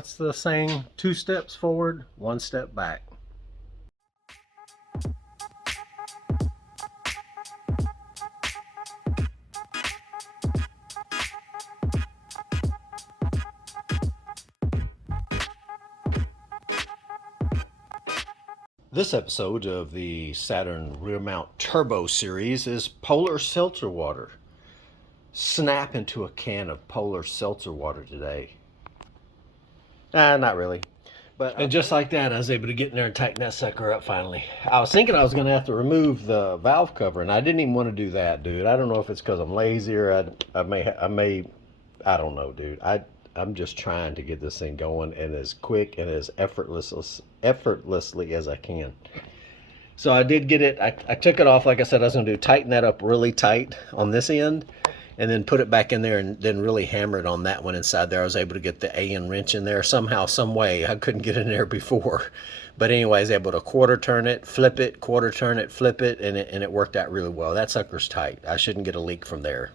what's the saying? 2 steps forward, 1 step back. This episode of the Saturn rear mount turbo series is polar seltzer water. Snap into a can of polar seltzer water today. Not really. And just like that, I was able to get in there and tighten that sucker up finally. I was thinking I was going to have to remove the valve cover, and I didn't even want to do that, dude. I don't know if it's because I'm lazy or I don't know, dude. I'm just trying to get this thing going and as quick and as effortlessly as I can. So I did get it. I took it off. Like I said, I was going to tighten that up really tight on this end and then put it back in there and then really hammer it on that one inside there. I was able to get the Allen wrench in there somehow, some way. I couldn't get in there before. But anyway, I was able to quarter turn it, flip it, quarter turn it, flip it, and it worked out really well. That sucker's tight. I shouldn't get a leak from there.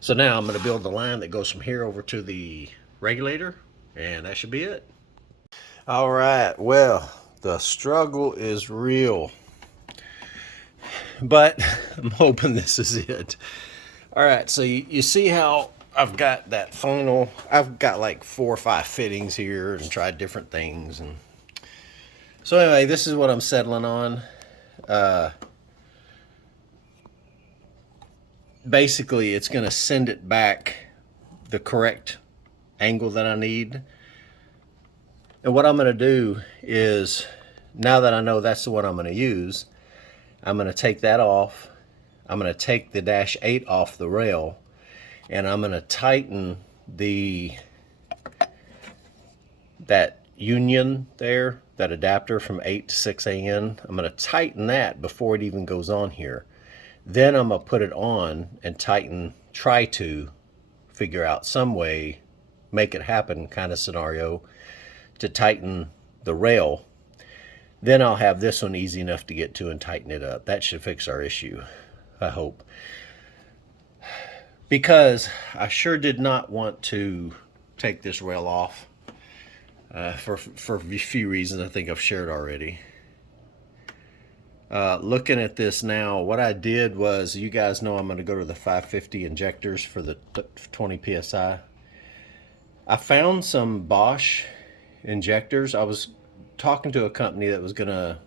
So now I'm going to build the line that goes from here over to the regulator, and that should be it. All right, well, the struggle is real, but I'm hoping this is it. All right, so you see how I've got that funnel. I've got like 4 or 5 fittings here and tried different things. And so anyway, this is what I'm settling on. Basically, it's going to send it back the correct angle that I need. And what I'm going to do is, now that I know that's the one I'm going to use, I'm going to take that off. I'm going to take the dash 8 off the rail, and I'm going to tighten that union there, that adapter from 8 to 6AN. I'm going to tighten that before it even goes on here. Then I'm going to put it on and try to figure out some way, make it happen kind of scenario, to tighten the rail. Then I'll have this one easy enough to get to and tighten it up. That should fix our issue, I hope. Because I sure did not want to take this rail off for a few reasons I think I've shared already. Looking at this now, what I did was, you guys know I'm going to go to the 550 injectors for the 20 psi. I found some Bosch injectors. I was talking to a company that was the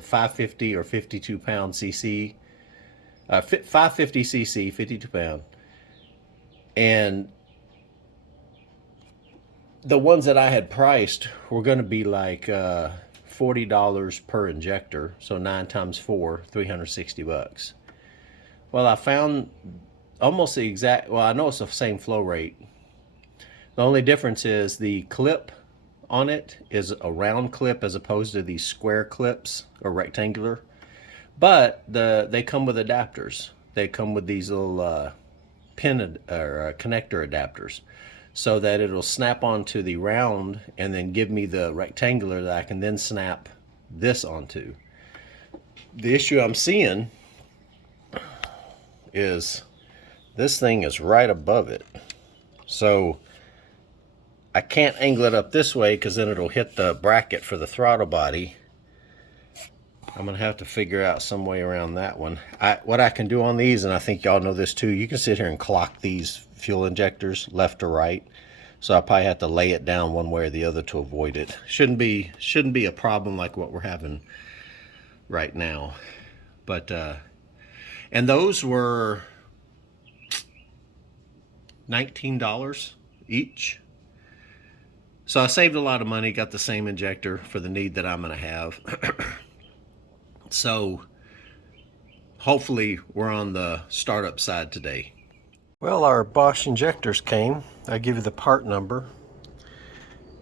550 or 52 pound cc, 550 cc, 52 pound, and the ones that I had priced were going to be like $40 per injector, so 9 times 4, 360 bucks. Well, I found almost the exact, well, I know it's the same flow rate. The only difference is the clip on it is a round clip as opposed to these square clips or rectangular. But they come with adapters. They come with these little pin or connector adapters, so that it'll snap onto the round and then give me the rectangular that I can then snap this onto. The issue I'm seeing is this thing is right above it. So I can't angle it up this way because then it'll hit the bracket for the throttle body. I'm going to have to figure out some way around that one. What I can do on these, and I think y'all know this too, you can sit here and clock these fuel injectors left or right. So I probably have to lay it down one way or the other to avoid it. Shouldn't be a problem like what we're having right now. But and those were $19 each. So I saved a lot of money, got the same injector for the need that I'm going to have. So hopefully we're on the startup side today. Well, our Bosch injectors came. I'll give you the part number.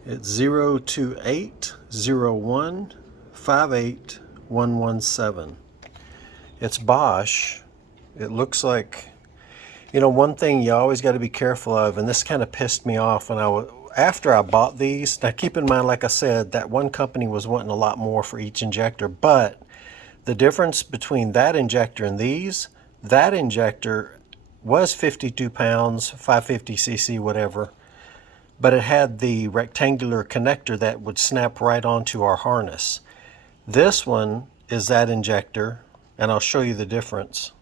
It's 02801581117. It's Bosch. It looks like, one thing you always got to be careful of, and this kind of pissed me off when after I bought these. Now keep in mind, like I said, that one company was wanting a lot more for each injector, but the difference between that injector and these, that injector was 52 pounds, 550 cc, whatever. but it had the rectangular connector that would snap right onto our harness. This one is that injector, and I'll show you the difference.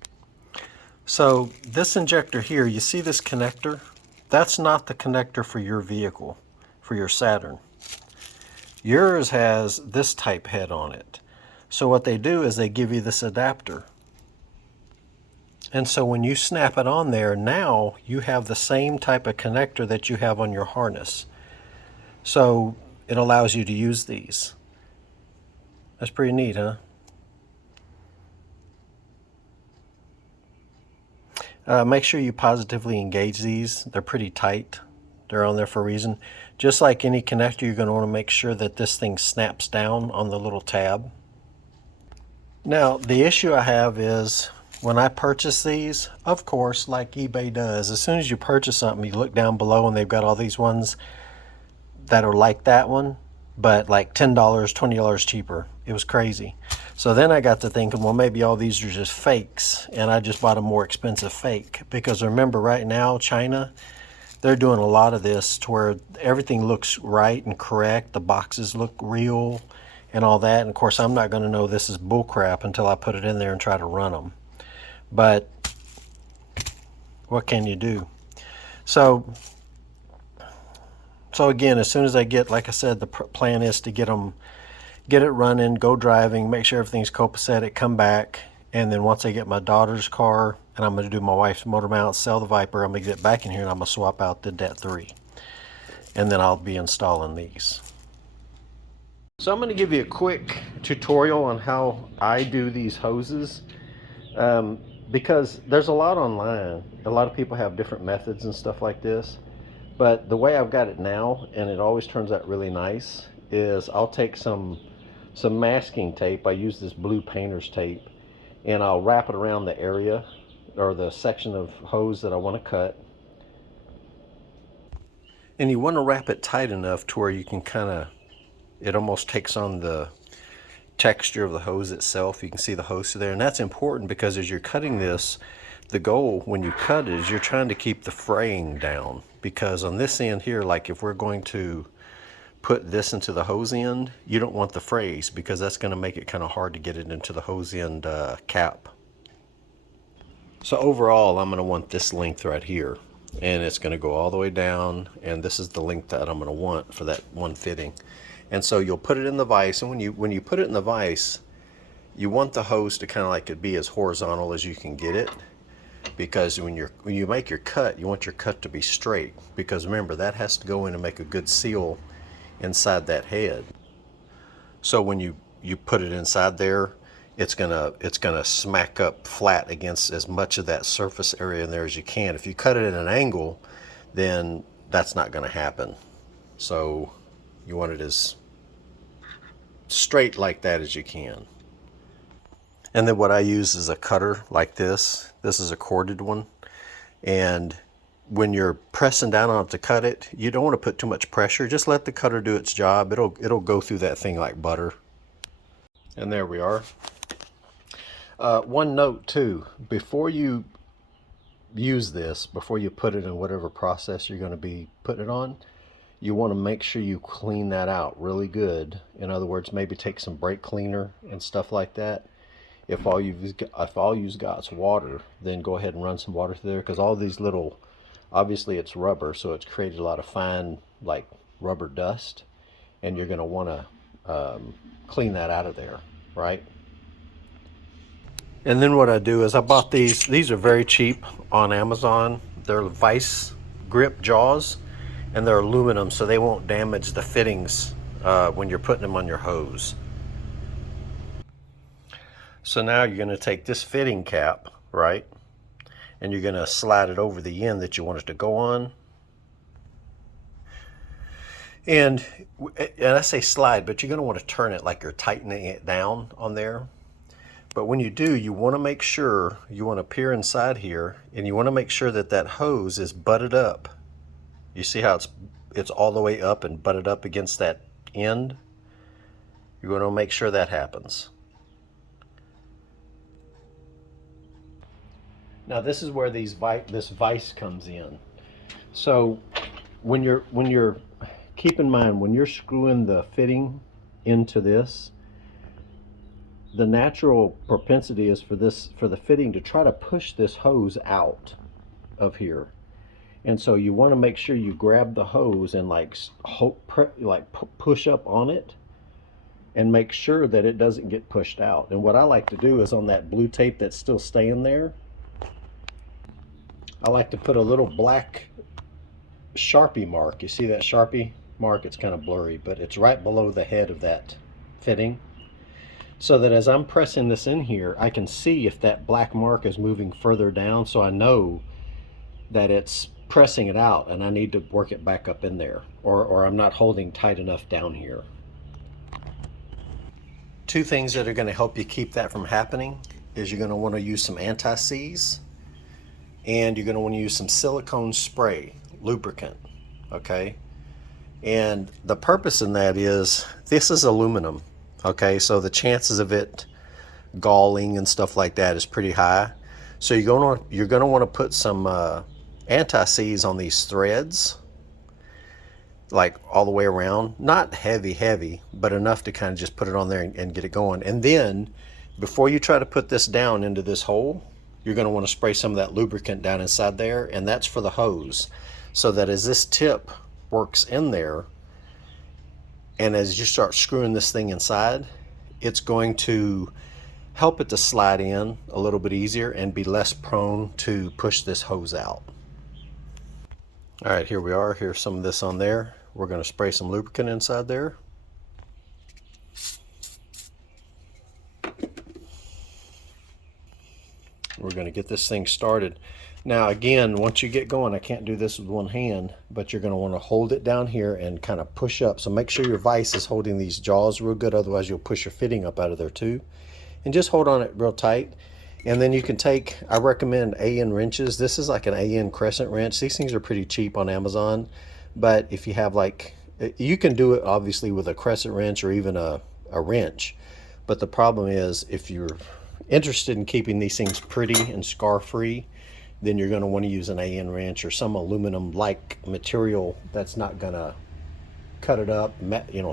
So this injector here, you see this connector? That's not the connector for your vehicle, for your Saturn. Yours has this type head on it. So what they do is they give you this adapter. And so when you snap it on there, now you have the same type of connector that you have on your harness. So it allows you to use these. That's pretty neat, huh? Make sure you positively engage these. They're pretty tight. They're on there for a reason. Just like any connector, you're going to want to make sure that this thing snaps down on the little tab. Now, the issue I have is when I purchase these, of course, like eBay does, as soon as you purchase something, you look down below and they've got all these ones that are like that one, but like $10, $20 cheaper. It was crazy. So then I got to thinking, well, maybe all these are just fakes, and I just bought a more expensive fake. Because remember, right now, China, they're doing a lot of this to where everything looks right and correct. The boxes look real and all that. And of course, I'm not going to know this is bullcrap until I put it in there and try to run them. But what can you do? So again, as soon as I get, like I said, the plan is to get it running, go driving, make sure everything's copacetic, come back, and then once I get my daughter's car, and I'm going to do my wife's motor mount, sell the Viper, I'm going to get back in here and I'm going to swap out the Det 3. And then I'll be installing these. So I'm going to give you a quick tutorial on how I do these hoses. Because there's a lot online. A lot of people have different methods and stuff like this. But the way I've got it now, and it always turns out really nice, is I'll take some masking tape. I use this blue painter's tape, and I'll wrap it around the area or the section of hose that I want to cut. And you want to wrap it tight enough to where you can it almost takes on the texture of the hose itself. You can see the hose there, and that's important because as you're cutting this, the goal when you cut it is you're trying to keep the fraying down, because on this end here, like if we're going to put this into the hose end, you don't want the frays because that's going to make it kind of hard to get it into the hose end cap. So overall, I'm going to want this length right here, and it's going to go all the way down, and this is the length that I'm going to want for that one fitting. And so you'll put it in the vise, and when you put it in the vise, you want the hose to kind of like it be as horizontal as you can get it, because when you make your cut, you want your cut to be straight, because remember, that has to go in and make a good seal inside that head. So when you put it inside there, it's gonna smack up flat against as much of that surface area in there as you can. If you cut it at an angle, then that's not going to happen. So you want it as straight like that as you can. And then what I use is a cutter like this. This is a corded one. And when you're pressing down on it to cut it, you don't want to put too much pressure. Just let the cutter do its job. It'll go through that thing like butter. And there we are. One note too, before you use this, before you put it in whatever process you're going to be putting it on, you want to make sure you clean that out really good. In other words, maybe take some brake cleaner and stuff like that. If all you've got is water, then go ahead and run some water through there, because all these little, obviously it's rubber, so it's created a lot of fine like rubber dust, and you're going to want to clean that out of there, right? And then what I do is I bought these. These are very cheap on Amazon. They're vice grip jaws, and they're aluminum, so they won't damage the fittings when you're putting them on your hose. So now you're going to take this fitting cap, right, and you're going to slide it over the end that you want it to go on. And I say slide, but you're going to want to turn it like you're tightening it down on there. But when you do, you want to make sure, you want to peer inside here, and you want to make sure that that hose is butted up. You see how it's all the way up and butted up against that end? You're going to make sure that happens. Now this is where this vise comes in. So when you're keep in mind when you're screwing the fitting into this, the natural propensity is for the fitting to try to push this hose out of here. And so you want to make sure you grab the hose and push up on it and make sure that it doesn't get pushed out. And what I like to do is on that blue tape that's still staying there, I like to put a little black Sharpie mark. You see that Sharpie mark? It's kind of blurry, but it's right below the head of that fitting. So that as I'm pressing this in here, I can see if that black mark is moving further down, so I know that it's pressing it out and I need to work it back up in there, or I'm not holding tight enough down here. Two things that are going to help you keep that from happening is you're going to want to use some anti-seize, and you're going to want to use some silicone spray lubricant, okay? And the purpose in that is, this is aluminum, okay? So the chances of it galling and stuff like that is pretty high. So you're going to want to put some anti-seize on these threads, like all the way around. Not heavy, but enough to kind of just put it on there and get it going. And then before you try to put this down into this hole, you're going to want to spray some of that lubricant down inside there, and that's for the hose, so that as this tip works in there and as you start screwing this thing inside, it's going to help it to slide in a little bit easier and be less prone to push this hose out. All right, here we are. Here's some of this on there. We're going to spray some lubricant inside there. We're going to get this thing started. Now again, once you get going, I can't do this with one hand, but you're going to want to hold it down here and kind of push up. So make sure your vise is holding these jaws real good, otherwise you'll push your fitting up out of there too. And just hold on it real tight. And then you can take, I recommend AN wrenches. This is like an AN crescent wrench. These things are pretty cheap on Amazon, but if you have you can do it obviously with a crescent wrench or even a wrench. But the problem is, if you're interested in keeping these things pretty and scar free, then you're going to want to use an AN wrench or some aluminum like material that's not going to cut it up,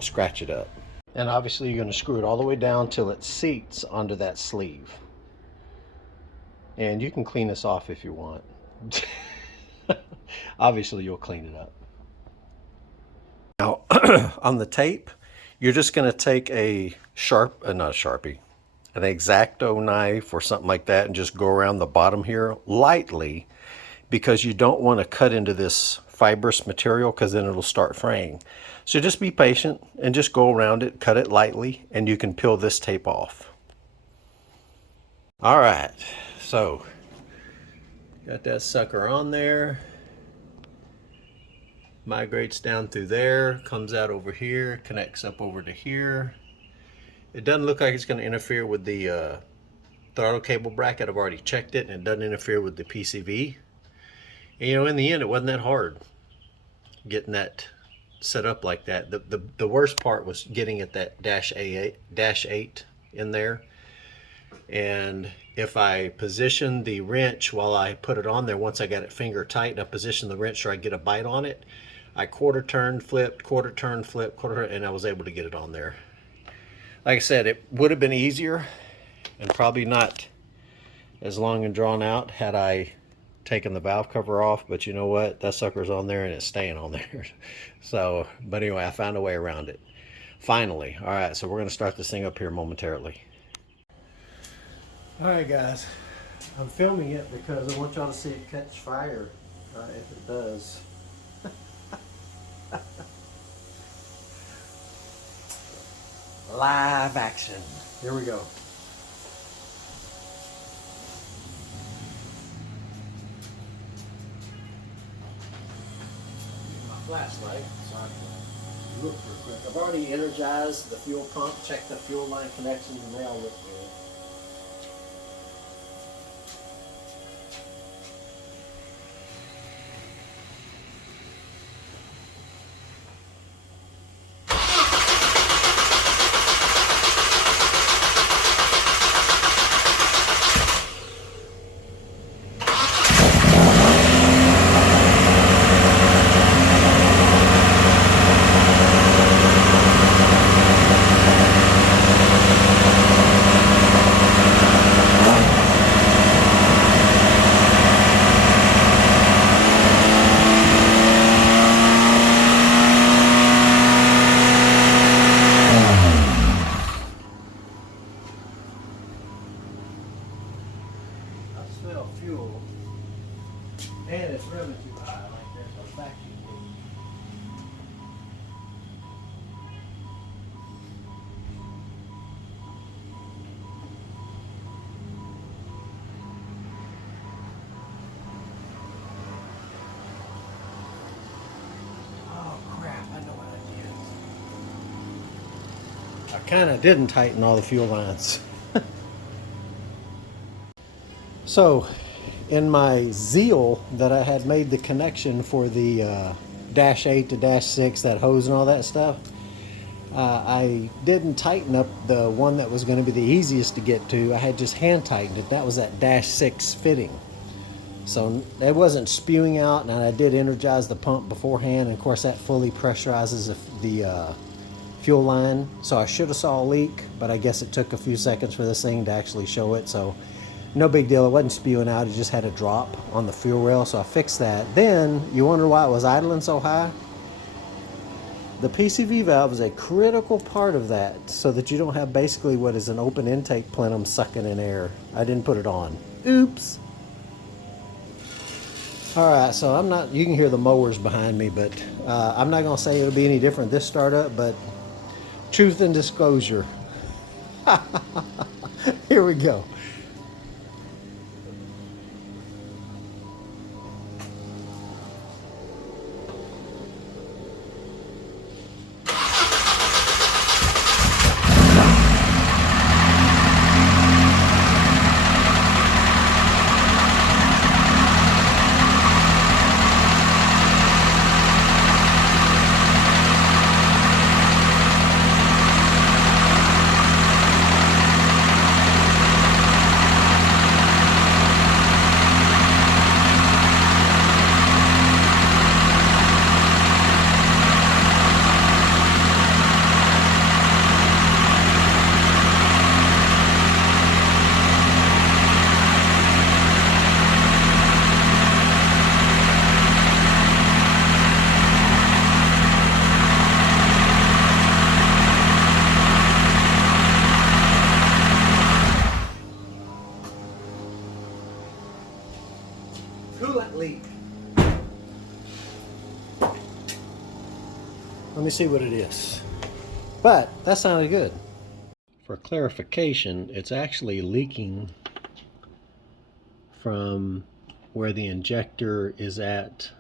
scratch it up. And obviously you're going to screw it all the way down till it seats onto that sleeve. And you can clean this off if you want. Obviously you'll clean it up. Now on the tape, you're just going to take a not a Sharpie, an X-Acto knife or something like that, and just go around the bottom here lightly, because you don't want to cut into this fibrous material, because then it'll start fraying. So just be patient and just go around it, cut it lightly, and you can peel this tape off. All right, so got that sucker on there. Migrates down through there, comes out over here, connects up over to here. It doesn't look like it's going to interfere with the throttle cable bracket. I've already checked it, and it doesn't interfere with the PCV. And, in the end, it wasn't that hard getting that set up like that. The worst part was getting at that dash 8 in there. And if I position the wrench while I put it on there, once I got it finger tight and I position the wrench so I get a bite on it, I quarter turn, flipped, quarter turn, flipped, and I was able to get it on there. Like I said, it would have been easier and probably not as long and drawn out had I taken the valve cover off, but you know what? That sucker's on there and it's staying on there. So, but anyway, I found a way around it. Finally. All right, so we're going to start this thing up here momentarily. All right, guys. I'm filming it because I want y'all to see it catch fire if it does. Live action. Here we go. My flashlight, so I can look real quick. I've already energized the fuel pump, checked the fuel line connections, and they all look good. smell fuel, and it's running too high like there's a vacuum leak. Oh crap, I know what I did. I kind of didn't tighten all the fuel lines. So, in my zeal that I had made the connection for the dash 8 to dash 6, that hose and all that stuff, I didn't tighten up the one that was going to be the easiest to get to. I had just hand tightened it. That was that dash 6 fitting. So it wasn't spewing out, and I did energize the pump beforehand, and of course that fully pressurizes the fuel line. So I should have saw a leak, but I guess it took a few seconds for this thing to actually show it. So no big deal. It wasn't spewing out. It just had a drop on the fuel rail. So I fixed that. Then you wonder why it was idling so high? The PCV valve is a critical part of that, so that you don't have basically what is an open intake plenum sucking in air. I didn't put it on. Oops. All right, so I'm not, you can hear the mowers behind me, but I'm not gonna say it'll be any different this startup, but truth and disclosure. Here we go. Coolant leak. Let me see what it is. But that sounded good. For clarification, it's actually leaking from where the injector is at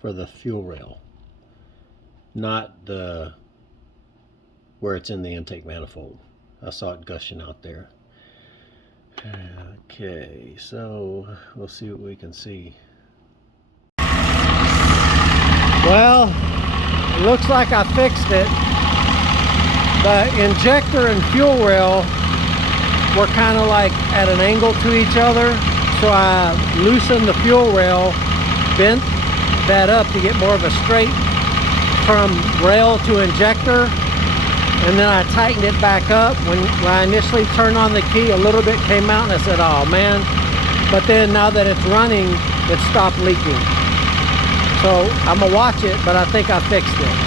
for the fuel rail, not the where it's in the intake manifold. I saw it gushing out there. Okay, so we'll see what we can see. Well, it looks like I fixed it. The injector and fuel rail were kind of like at an angle to each other, so I loosened the fuel rail, bent that up to get more of a straight from rail to injector, and then I tightened it back up. When I initially turned on the key, a little bit came out and I said, oh man. But then now that it's running, it stopped leaking. So I'm gonna watch it, but I think I fixed it.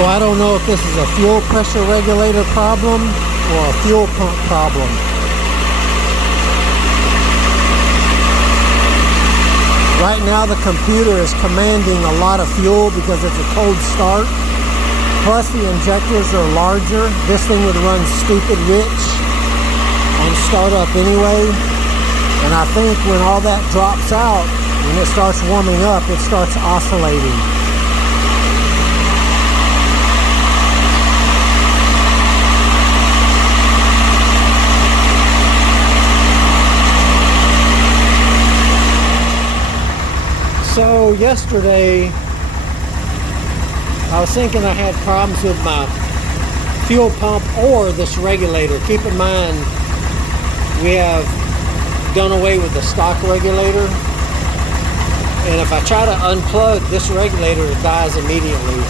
So I don't know if this is a fuel pressure regulator problem or a fuel pump problem. Right now the computer is commanding a lot of fuel because it's a cold start. Plus the injectors are larger. This thing would run stupid rich on startup anyway. And I think when all that drops out, when it starts warming up, it starts oscillating. So yesterday, I was thinking I had problems with my fuel pump or this regulator. Keep in mind, we have done away with the stock regulator, and if I try to unplug this regulator, it dies immediately.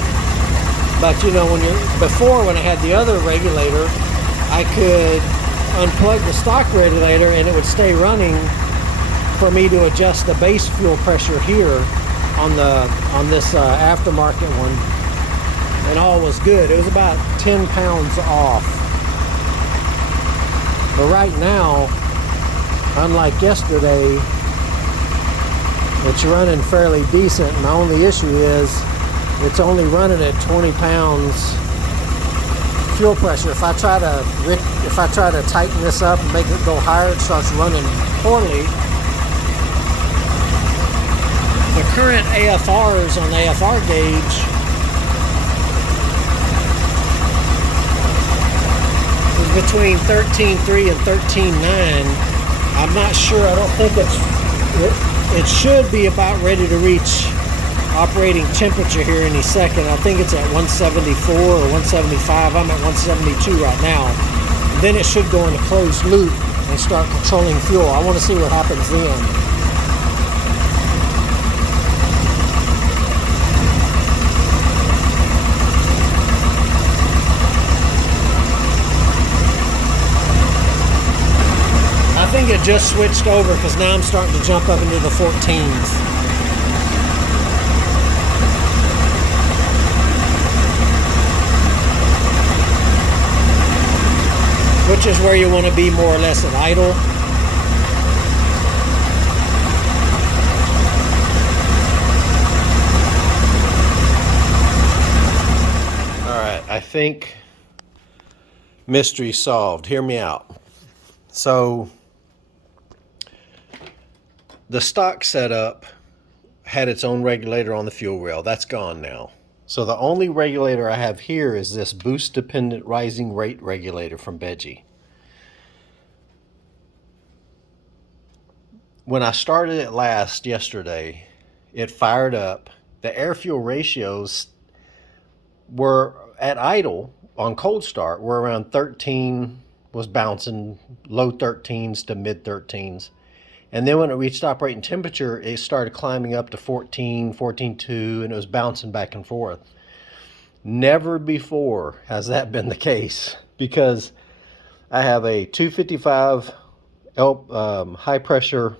But you know, when I had the other regulator, I could unplug the stock regulator and it would stay running for me to adjust the base fuel pressure here on this aftermarket one, and all was good. It was about 10 pounds off. But right now, unlike yesterday, it's running fairly decent. My only issue is it's only running at 20 pounds fuel pressure. If I try to tighten this up and make it go higher, it starts running poorly. The current AFRs on the AFR gauge is between 13.3 and 13.9. I'm not sure. I don't think it should be about ready to reach operating temperature here any second. I think it's at 174 or 175. I'm at 172 right now. Then it should go into closed loop and start controlling fuel. I want to see what happens then. I think it just switched over because now I'm starting to jump up into the 14s. Which is where you want to be more or less at idle. All right, I think mystery solved. Hear me out. So the stock setup had its own regulator on the fuel rail. That's gone now. So the only regulator I have here is this boost dependent rising rate regulator from Beji. When I started it yesterday, it fired up. The air fuel ratios were at idle on cold start, were around 13, was bouncing low 13s to mid 13s. And then when it reached operating temperature, it started climbing up to 14, 14.2, and it was bouncing back and forth. Never before has that been the case, because I have a 255 high pressure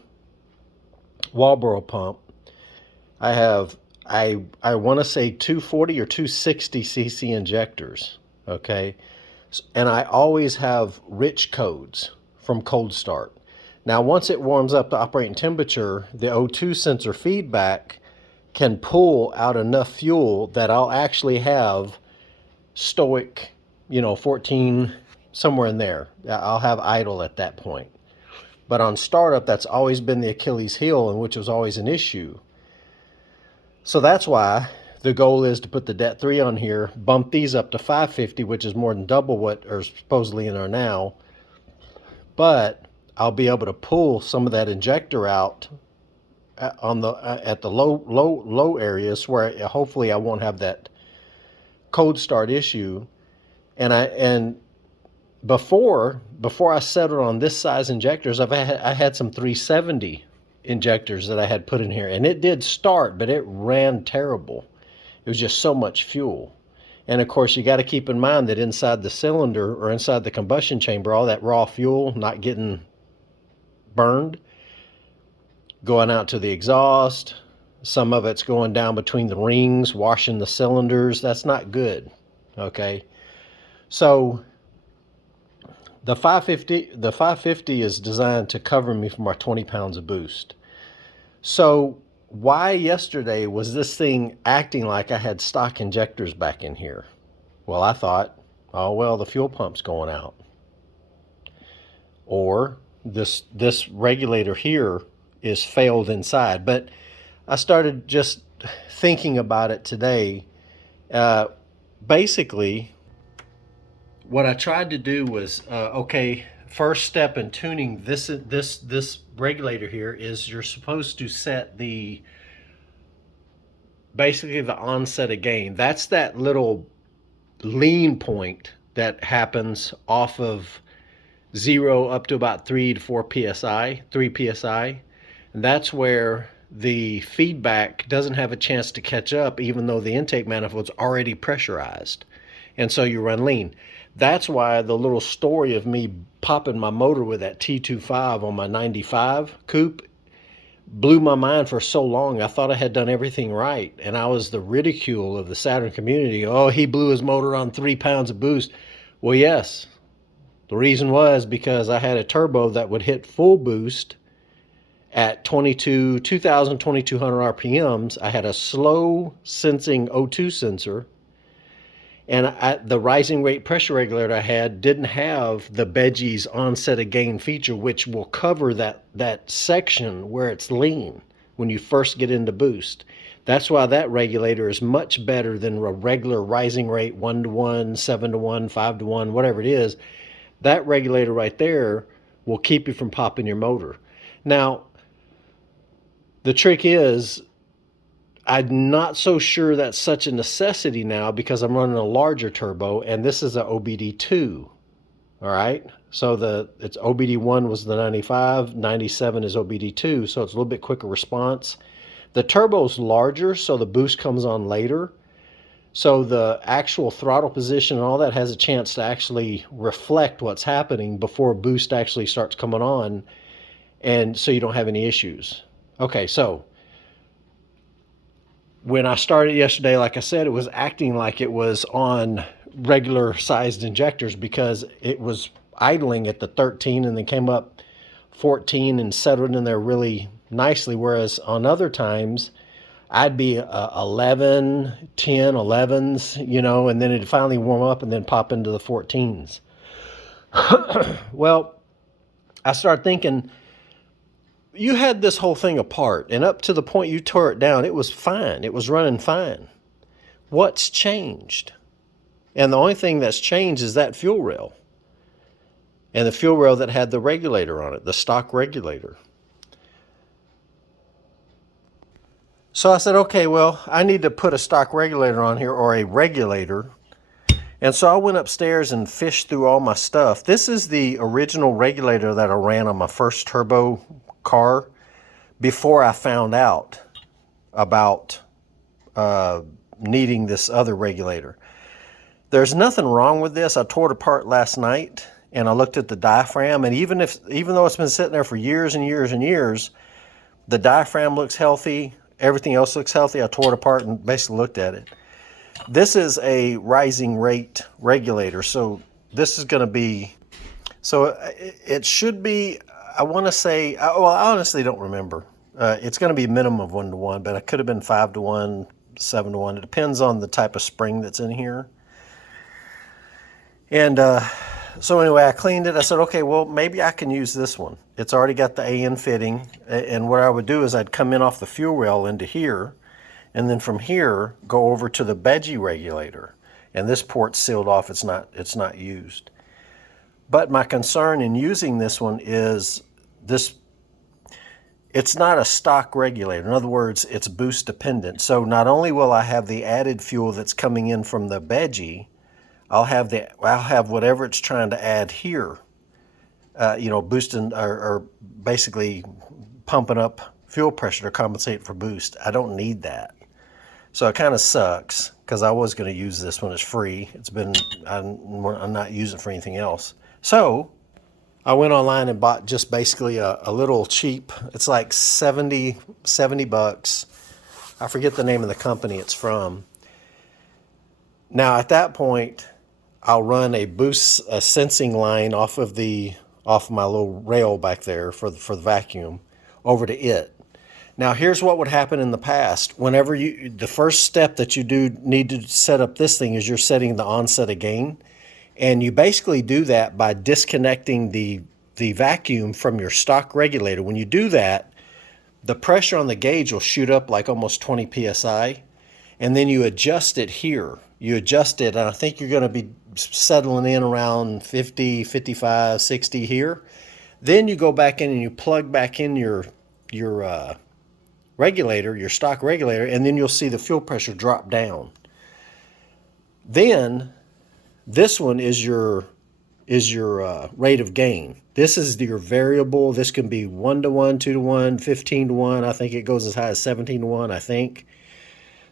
Walboro pump. I have, I want to say 240 or 260 cc injectors, okay? And I always have rich codes from cold start. Now, once it warms up to operating temperature, the O2 sensor feedback can pull out enough fuel that I'll actually have stoic, 14, somewhere in there. I'll have idle at that point. But on startup, that's always been the Achilles heel, and which was always an issue. So that's why the goal is to put the DET 3 on here, bump these up to 550, which is more than double what are supposedly in there now. But I'll be able to pull some of that injector out on at the low areas where hopefully I won't have that cold start issue. And before I settled on this size injectors, I had some 370 injectors that I had put in here, and it did start, but it ran terrible. It was just so much fuel. And of course, you got to keep in mind that inside the cylinder or inside the combustion chamber, all that raw fuel not getting burned, going out to the exhaust, some of it's going down between the rings, washing the cylinders. That's not good, okay? So the 550 is designed to cover me for my 20 pounds of boost. So why yesterday was this thing acting like I had stock injectors back in here? Well, I thought, oh, well, the fuel pump's going out. Or this regulator here is failed inside. But I started just thinking about it today. Basically, what I tried to do was, okay, first step in tuning this regulator here is you're supposed to set basically the onset of gain. That's that little lean point that happens off of 0 up to about 3 to 4 psi, 3 psi. And that's where the feedback doesn't have a chance to catch up, even though the intake manifold's already pressurized. And so you run lean. That's why the little story of me popping my motor with that T25 on my 95 coupe blew my mind for so long. I thought I had done everything right, and I was the ridicule of the Saturn community. Oh, he blew his motor on 3 pounds of boost. Well, yes. The reason was because I had a turbo that would hit full boost at 2200 RPMs. I had a slow sensing O2 sensor, and the rising rate pressure regulator I had didn't have the Beggie's onset of gain feature, which will cover that section where it's lean when you first get into boost. That's why that regulator is much better than a regular rising rate 1 to 1, 7 to 1, 5 to 1, whatever it is. That regulator right there will keep you from popping your motor. Now, the trick is, I'm not so sure that's such a necessity now because I'm running a larger turbo, and this is a OBD2. All right, so it's OBD1 was the 95, 97 is OBD2, so it's a little bit quicker response. The turbo's larger, so the boost comes on later. So the actual throttle position and all that has a chance to actually reflect what's happening before boost actually starts coming on, and so you don't have any issues. Okay, so when I started yesterday, like I said, it was acting like it was on regular sized injectors because it was idling at the 13 and then came up 14 and settled in there really nicely, whereas on other times I'd be 11, 10, 11s, and then it'd finally warm up and then pop into the 14s. Well, I started thinking, you had this whole thing apart, and up to the point you tore it down, it was fine. It was running fine. What's changed? And the only thing that's changed is that fuel rail. And the fuel rail that had the regulator on it, the stock regulator. So I said, okay, well, I need to put a stock regulator on here, or a regulator. And so I went upstairs and fished through all my stuff. This is the original regulator that I ran on my first turbo car before I found out about needing this other regulator. There's nothing wrong with this. I tore it apart last night and I looked at the diaphragm, and even though it's been sitting there for years and years and years, the diaphragm looks healthy. Everything else looks healthy. I tore it apart and basically looked at it. This is a rising rate regulator. So this is going to be, so it should be, I want to say, well, I honestly don't remember. It's going to be a minimum of 1 to 1, but it could have been 5 to 1, 7 to 1. It depends on the type of spring that's in here. And so anyway, I cleaned it. I said, okay, well, maybe I can use this one. It's already got the AN fitting. And what I would do is I'd come in off the fuel rail into here, and then from here, go over to the Beggie regulator. And this port's sealed off. It's not used. But my concern in using this one is it's not a stock regulator. In other words, it's boost dependent. So not only will I have the added fuel that's coming in from the Beggie, I'll have whatever it's trying to add here, boosting or basically pumping up fuel pressure to compensate for boost. I don't need that. So it kind of sucks because I was going to use this when it's free. I'm not using it for anything else. So I went online and bought just basically a little cheap, it's like 70 bucks. I forget the name of the company it's from. Now at that point, I'll run a sensing line off of my little rail back there for the vacuum over to it. Now here's what would happen in the past. Whenever the first step that you do need to set up this thing is you're setting the onset of gain. And you basically do that by disconnecting the vacuum from your stock regulator. When you do that, the pressure on the gauge will shoot up like almost 20 psi. And then you adjust it here. You adjust it, and I think you're going to be settling in around 50, 55, 60 here. Then you go back in and you plug back in your regulator, your stock regulator, and then you'll see the fuel pressure drop down. Then This one is your rate of gain. This is your variable. This can be 1 to 1, 2 to 1, 15 to 1. I think it goes as high as 17 to 1, I think.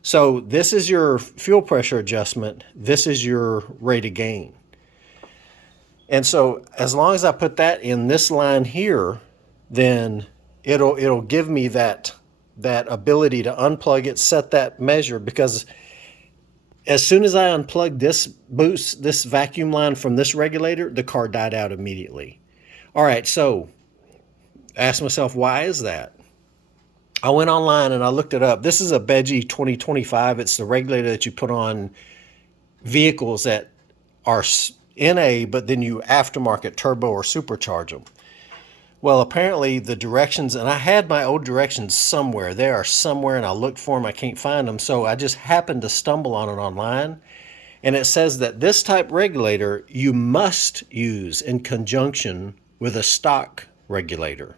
So this is your fuel pressure adjustment. This is your rate of gain. And so as long as I put that in this line here, then it'll give me that ability to unplug it, set that measure, because as soon as I unplugged this vacuum line from this regulator, the car died out immediately. All right, so I asked myself, why is that? I went online and I looked it up. This is a Beji 2025. It's the regulator that you put on vehicles that are NA, but then you aftermarket turbo or supercharge them. Well, apparently the directions, and I had my old directions somewhere. They are somewhere, and I looked for them. I can't find them. So I just happened to stumble on it online. And it says that this type regulator you must use in conjunction with a stock regulator.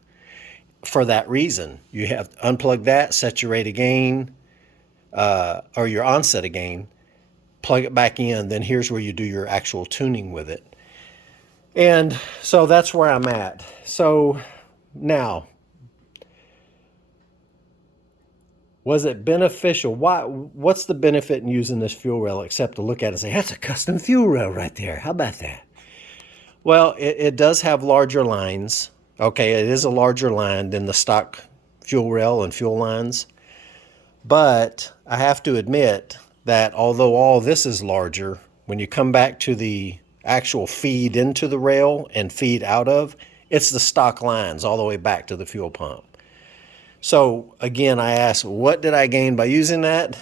For that reason, you have to unplug that, set your rate of gain, or your onset of gain, plug it back in, then here's where you do your actual tuning with it. And so that's where I'm at. So now, was it beneficial? What's the benefit in using this fuel rail except to look at it and say, that's a custom fuel rail right there. How about that? Well, it does have larger lines. Okay, it is a larger line than the stock fuel rail and fuel lines. But I have to admit that although all this is larger, when you come back to the actual feed into the rail and feed out of, it's the stock lines all the way back to the fuel pump. So again, I asked, what did I gain by using that?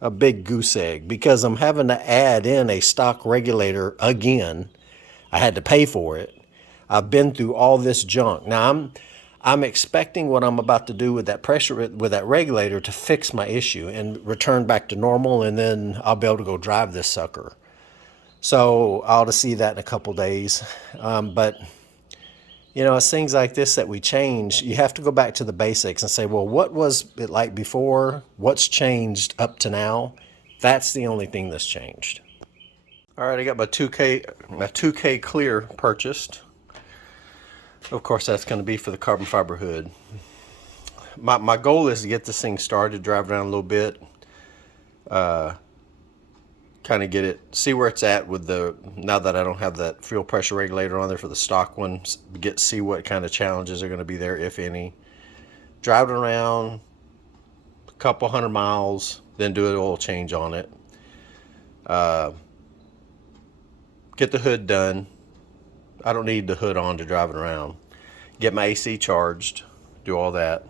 A big goose egg, because I'm having to add in a stock regulator again. I had to pay for it. I've been through all this junk. Now I'm expecting what I'm about to do with that pressure, with that regulator, to fix my issue and return back to normal, and then I'll be able to go drive this sucker. So I ought to see that in a couple days. But you know, it's things like this that we change. You have to go back to the basics and say, well, what was it like before? What's changed up to now? That's the only thing that's changed. All right, I got my 2K clear purchased. Of course, that's going to be for the carbon fiber hood. My goal is to get this thing started, drive around a little bit, kind of get it, see where it's at with now that I don't have that fuel pressure regulator on there for the stock one, see what kind of challenges are going to be there, if any. Drive it around a couple 100 miles, then do an oil change on it. Get the hood done. I don't need the hood on to drive it around. Get my AC charged, do all that.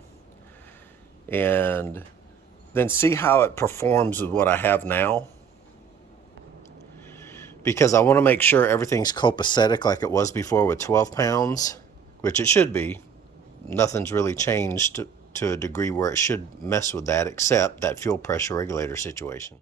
And then see how it performs with what I have now. Because I want to make sure everything's copacetic like it was before with 12 pounds, which it should be. Nothing's really changed to a degree where it should mess with that, except that fuel pressure regulator situation.